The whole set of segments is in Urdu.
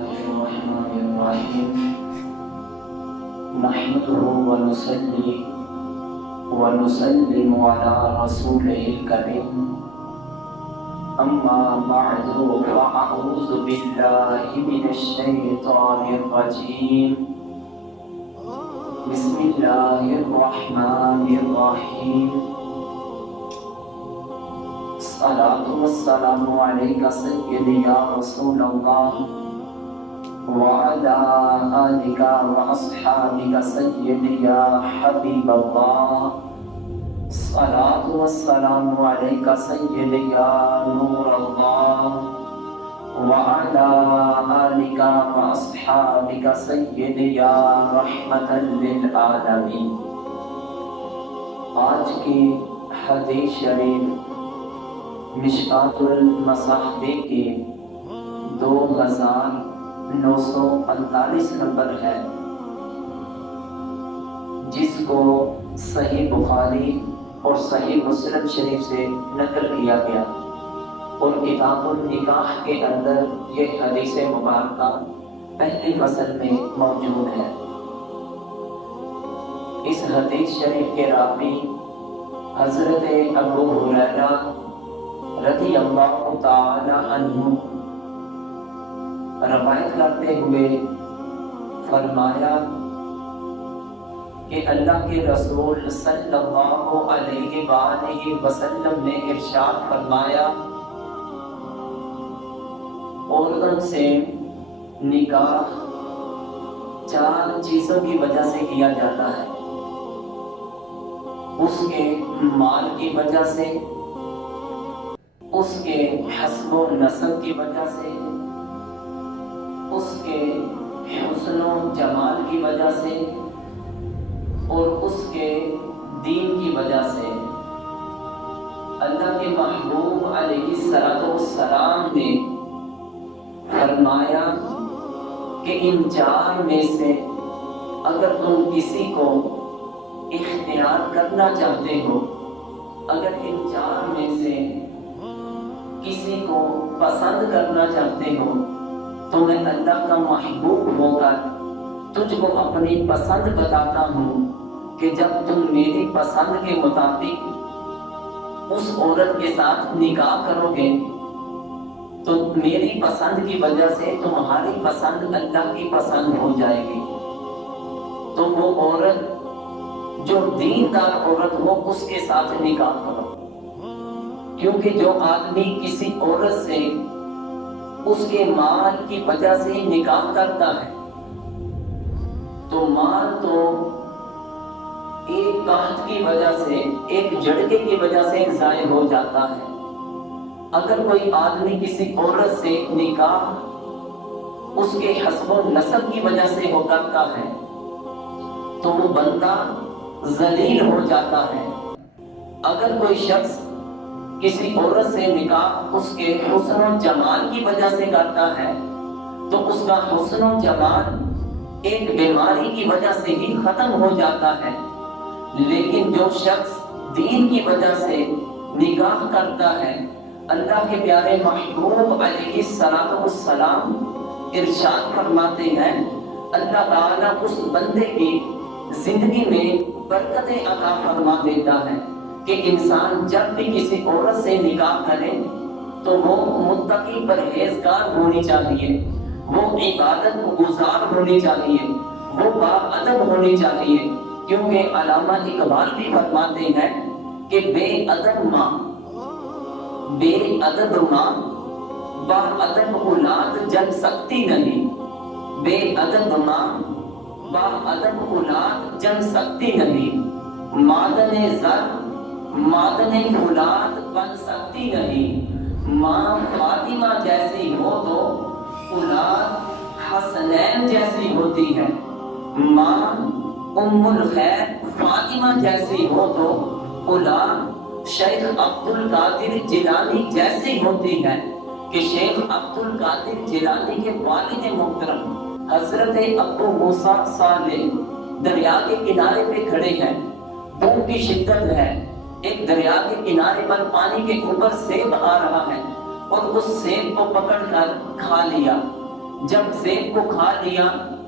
الله الرحمن الرحيم نحمده ونصلي ونسلم على رسوله الكريم أما بعد فأعوذ بالله من الشيطان الرجيم بسم الله الرحمن الرحيم الصلاة والسلام عليك سيدي يا رسول الله وعلى آلك وأصحابك سيدي يا حبيب الله الصلاة والسلام عليك سيدي يا نور الله وعلى آلك وأصحابك سيدي يا رحمة للعالمين۔ آج کی حدیث شریف مشکات المصاحبہ کی 2948 نمبر ہے، جس کو صحیح بخاری اور صحیح مسلم شریف سے نقل کیا گیا، اور کتاب النکاح کے اندر یہ حدیث مبارکہ پہلی فصل میں موجود ہے۔ اس حدیث شریف کے راوی حضرت ابو ہریرہ رضی اللہ تعالی عنہ روایت کرتے ہوئے فرمایا کہ اللہ کے رسول صلی اللہ علیہ وآلہ وسلم نے ارشاد فرمایا، عورتوں سے نکاح 4 چیزوں کی وجہ سے کیا جاتا ہے، اس کے مال کی وجہ سے، اس کے حسب و نسب کی وجہ سے، اس کے حسن و جمال کی وجہ سے، اور اس کے دین کی وجہ سے۔ اللہ کے محبوب علیہ السلام نے فرمایا کہ ان 4 میں سے اگر تم کسی کو اختیار کرنا چاہتے ہو، اگر ان 4 میں سے کسی کو پسند کرنا چاہتے ہو، تو میں اللہ کا محبوب ہو کر تجھ کو اپنی پسند بتاتا ہوں کہ جب تم میری پسند کے مطابق اس عورت کے ساتھ نکاح کرو گے تو میری پسند کی وجہ سے تمہاری پسند اللہ کی پسند ہو جائے گی۔ تو وہ عورت جو دیندار عورت ہو اس کے ساتھ نکاح کرو، کیونکہ جو آدمی کسی عورت سے اس کے مال کی وجہ سے نکاح کرتا ہے تو مال تو ایک قحط کی وجہ سے، ایک جھڑکے کی وجہ سے ضائع ہو جاتا ہے۔ اگر کوئی آدمی کسی عورت سے نکاح اس کے حسب و نسب کی وجہ سے ہو کرتا ہے تو وہ بندہ ذلیل ہو جاتا ہے۔ اگر کوئی شخص کسی عورت سے نکاح اس کے حسن و جمال کی وجہ سے کرتا ہے تو اس کا حسن و جمال ایک بیماری کی وجہ سے ہی ختم ہو جاتا ہے، لیکن جو شخص دین کی وجہ سے نکاح کرتا ہے، اللہ کے پیارے محبوب علیہ السلام ارشاد فرماتے ہیں، اللہ تعالیٰ اس بندے کی زندگی میں برکتیں عطا فرما دیتا ہے کہ انسان جب بھی کسی عورت سے نکاح کرے تو وہ متقی پرہیزگار ہونی چاہیے، وہ عبادت گزار ہونی چاہیے، وہ باادب ہونی چاہیے، کیونکہ علامہ اقبال بھی فرماتے ہیں کہ بے ادب ماں باادب اولاد جن سکتی نہیں، بے ادب ماں باادب اولاد جن سکتی نہیں، معدن زر معدن اولاد بن سکتی نہیں، ماں فاطمہ جیسی ہو تو اولاد حسنین جیسی ہوتی ہے، ماں ام الخیر فاطمہ جیسی ہو تو اولاد شیخ عبد القادر جیلانی جیسی ہوتی ہے، کہ شیخ عبد القادر جیلانی کے والد محترم حضرت ابو موسیٰ صالح دریا کے کنارے پہ کھڑے ہیں، بھوک کی شدت ہے، ایک دریا کے کنارے پر پانی کے اوپر سیب آ رہا ہے اور اس سیب کو پکڑ کر کھا لیا، جب سیب کو کھا لیا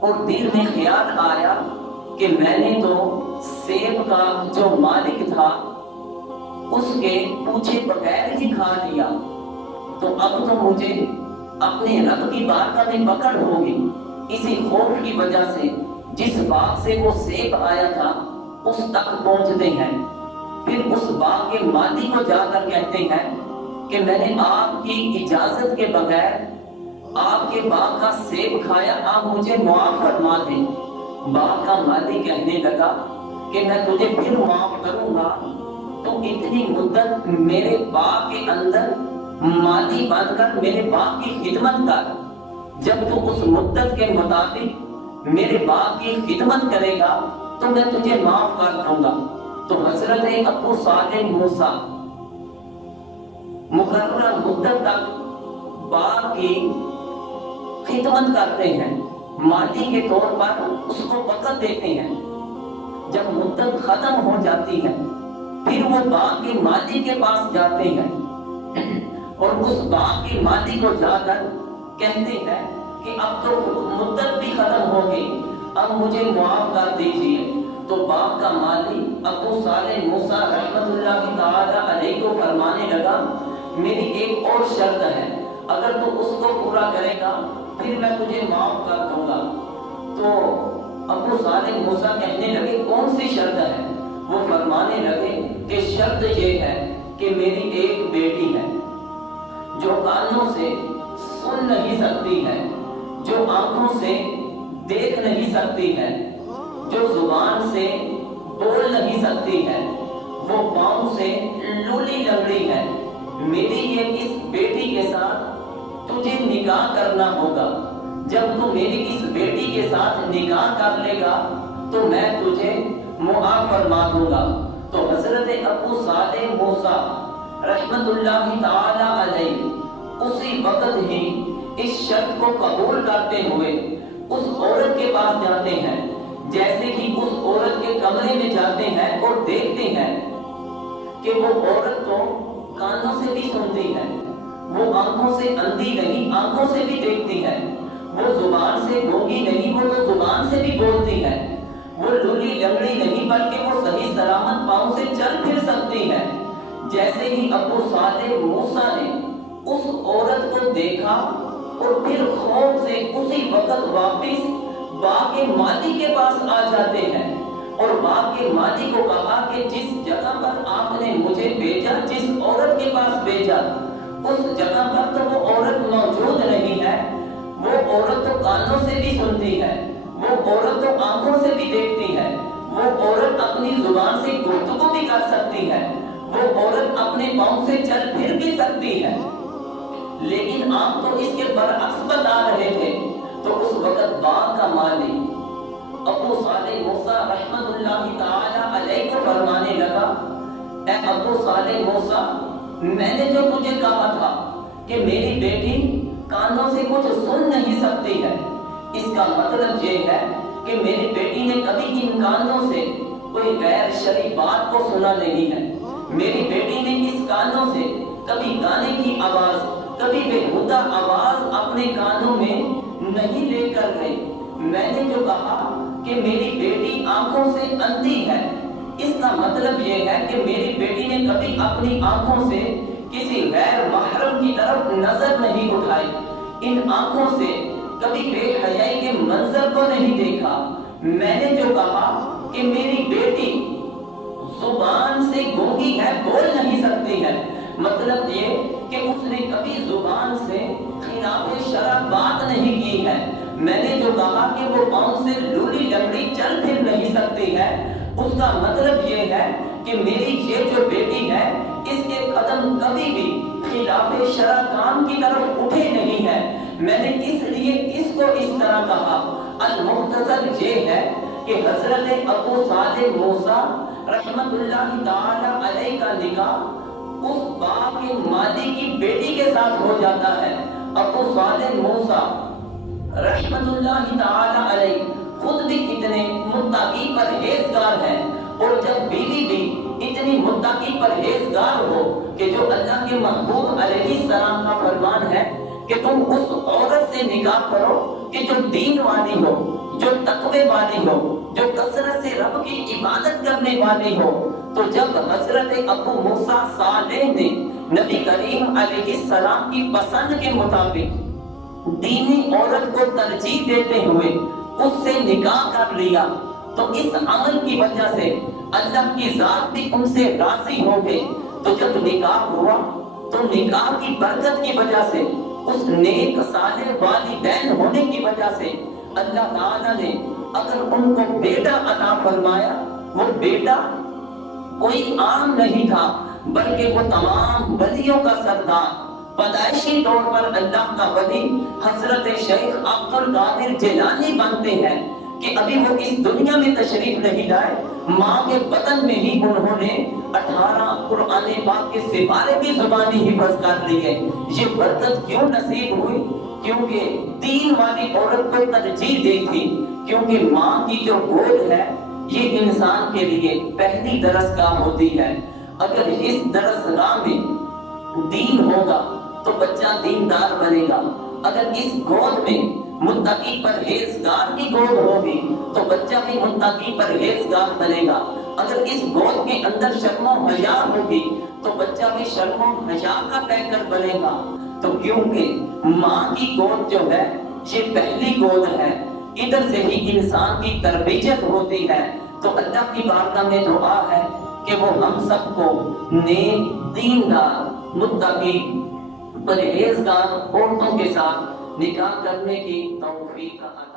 اور دل میں خیال آیا کہ میں نے تو سیب کا جو مالک تھا اس کے پوچھے بغیر ہی کھا لیا، تو اب تو مجھے اپنے رب کی بارگاہ میں پکڑ ہوگی۔ اسی خوف کی وجہ سے جس باغ سے وہ سیب آیا تھا اس تک پہنچتے ہیں، پھر اس باغ کے مالک کو جا کر کہتے ہیں کہ میں نے آپ کی اجازت کے بغیر آپ کے باغ کا سیب کھایا، آپ مجھے معاف فرما دیں۔ باغ کا مالک کہنے لگا کہ میں تجھے پھر معاف کروں گا، تو اتنی مدت میرے باغ کے اندر مالی بن کر میرے باغ کی خدمت کر، جب تو اس مدت کے مطابق میرے باغ کی خدمت کرے گا تو میں تجھے معاف کر دوں گا۔ تو حضرت ابو صالح موسیٰ مقررہ مدت تک باغ کی خدمت کرتے ہیں، مالی کے طور پر اس کو وقت دیتے ہیں۔ جب مدت ختم ہو جاتی ہے پھر وہ باغ کے مالی کے پاس جاتے ہیں اور اس باغ کے مالی کو جا کر کہتے ہیں کہ اب تو مدت بھی ختم ہو گئی، اب مجھے معاف کر دیجیے۔ تو باغ کا مالی ابو صالح موسیٰ رحمت اللہ تعالی علیہ کو فرمانے لگا میری ایک اور شرط ہے، اگر تو اس کو پورا کرے گا پھر میں تجھے معاف کر دوں گا۔ تو ابو صالح موسیٰ کہنے لگے کون سی شرط ہے؟ وہ فرمانے لگے کہ شرط یہ ہے کہ میری ایک بیٹی ہے جو کانوں سے سن نہیں سکتی ہے، جو آنکھوں سے دیکھ نہیں سکتی ہے، جو زبان سے بول نہیں سکتی ہے، وہ پاؤں سے لولی لنگڑی ہے۔ میری یہ اس بیٹی کے ساتھ تجھے نکاح کرنا ہوگا۔ جب تو میری اس بیٹی کے ساتھ نکاح کر لے گا تو میں تجھے معاف فرما دوں گا۔ تو حضرت ابو صالح موسیٰ رحمت اللہ تعالی علیہ اسی وقت ہی اس شرط کو قبول کرتے ہوئے اس عورت کے پاس جاتے ہیں۔ جیسے ہی اس عورت کے کمرے میں جاتے ہیں اور دیکھتے ہیں کہ وہ عورت تو کانوں سے بھی سنتی ہے، وہ آنکھوں سے اندھی نہیں، آنکھوں سے بھی دیکھتی ہے، وہ زبان سے گونگی نہیں، وہ تو زبان سے بھی بولتی ہے، وہ لولی لنگڑی نہیں بلکہ وہ صحیح سلامت پاؤں سے چل پھر سکتی ہے۔ جیسے ہی ابو صالح موسیٰ نے اس عورت کو دیکھا اور پھر خوف سے اسی وقت واپس باغ کے مالی کے پاس آ جاتے ہیں اور باغ کے مالی کو کہا کہ جس جگہ پر آپ نے مجھے بھیجا، جس عورت کے پاس بھیجا، اس جگہ پر تو وہ عورت موجود نہیں ہے۔ وہ عورت تو کانوں سے بھی سنتی ہے، وہ عورت تو آنکھوں سے بھی دیکھتی ہے، وہ عورت اپنی زبان سے گفتگو بھی کر سکتی ہے، وہ عورت اپنے پاؤں سے چل پھر بھی سکتی ہے، لیکن آپ تو اس کے برعکس بتا رہے تھے۔ تو اس وقت باغ کا مالی ابو صالح موسیٰ رحمت اللہ تعالی علیہ کو فرمانے لگا اے ابو صالح موسیٰ، میں نے جو تجھے کہا تھا کہ میری بیٹی کانوں سے کچھ سن نہیں سکتی ہے، اس کا مطلب یہ ہے کہ میری بیٹی نے کبھی ان کانوں سے کوئی غیر شرعی بات کو سنا نہیں ہے۔ میری بیٹی نے اس کانوں سے کبھی گانے کی آواز، کبھی بےہودہ آواز اپنے کانوں میں نہیں لے کر گئی۔ میں نے جو کہا کہ میری بیٹی آنکھوں سے اندھی ہے، اس کا مطلب یہ ہے کہ میری بیٹی نے کبھی اپنی آنکھوں سے کسی غیر محرم کی طرف نظر نہیں اٹھائی، ان آنکھوں سے کبھی بے حیائی کے منظر کو نہیں دیکھا۔ میں نے جو کہا کہ میری بیٹی زبان سے گونگی ہے، بول نہیں سکتی ہے، مطلب یہ کہ اس نے کبھی زبان سے خلاف شرع بات نہیں کی ہے۔ میں نے جو کہا کہ وہ پاؤں سے لولی لنگڑی چل پھر نہیں سکتی ہے، اس کا مطلب یہ ہے کہ میری یہ جو بیٹی ہے اس کے قدم کبھی بھی خلاف شرع کام کی طرف اٹھے نہیں ہے۔ میں نے اس لیے اس کو اس طرح کہا۔ المختصر یہ ہے کہ حضرت ابو صالح موسیٰ رحمت اللہ تعالی علیہ کا نکاح اس باغ کے مالی کی بیٹی کے ساتھ ہو جاتا ہے۔ ابو صالح موسیٰ رحمت اللہ تعالی علیہ خود بھی اتنے متقی پرہیزگار ہیں، اور جب بیوی بھی اتنی متقی پرہیزگار ہو کہ جو اللہ کے محبوب علیہ السلام کا فرمان ہے کہ تم اس عورت سے نکاح کرو کہ جو دین والی ہو، جو تقوی والی ہو، جو کثرت سے رب کی عبادت کرنے والی ہو۔ تو جب حضرت ابو موسیٰ صالح نے نبی کریم علیہ السلام کی پسند کے مطابق دینی عورت کو ترجیح دیتے ہوئے اس سے نکاح کر لیا، تو اس عمل کی وجہ سے اللہ کی ذات بھی ان سے راضی ہو گئی۔ تو جب نکاح ہوا تو نکاح کی برکت کی وجہ سے، اس نیک صالح والدین ہونے کی وجہ سے اللہ تعالیٰ نے اگر ان کو بیٹا عطا فرمایا، وہ بیٹا کوئی عام نہیں تھا بلکہ وہ تمام ولیوں کا سردار، پیدائشی طور پر اللہ کا ولی حضرت شیخ عبد القادر جیلانی بنتے ہیں کہ ابھی وہ اس دنیا میں تشریف نہیں لائے، ماں کے بطن میں ہی انہوں نے 18 قرآن پاک کے سپارے کی زبانی حفظ کر لیے۔ یہ برکت کیوں نصیب ہوئی؟ کیونکہ دین والی عورت کو ترجیح دی تھی، کیونکہ ماں کی جو گود ہے یہ انسان کے لیے پہلی درسگاہ ہوتی ہے۔ اگر اس درسگاہ میں دین ہوگا تو بچہ دیندار بنے گا، اگر اس گود میں متقی پرہیزگار کی گود ہوگی تو بچہ بھی متقی پرہیزگار بنے گا، اگر اس گود کے اندر شرم و حیا ہوگی تو بچہ بھی شرم و حیا کا پیکر بنے گا۔ تو کیونکہ ماں کی گود جو ہے یہ پہلی گود ہے، ادھر سے ہی انسان کی تربیت ہوتی ہے۔ تو اللہ کی بارگاہ میں دعا ہے کہ وہ ہم سب کو نیک، دیندار، متقی، پرہیزگار عورتوں کے ساتھ نکاح کرنے کی توفیق عطا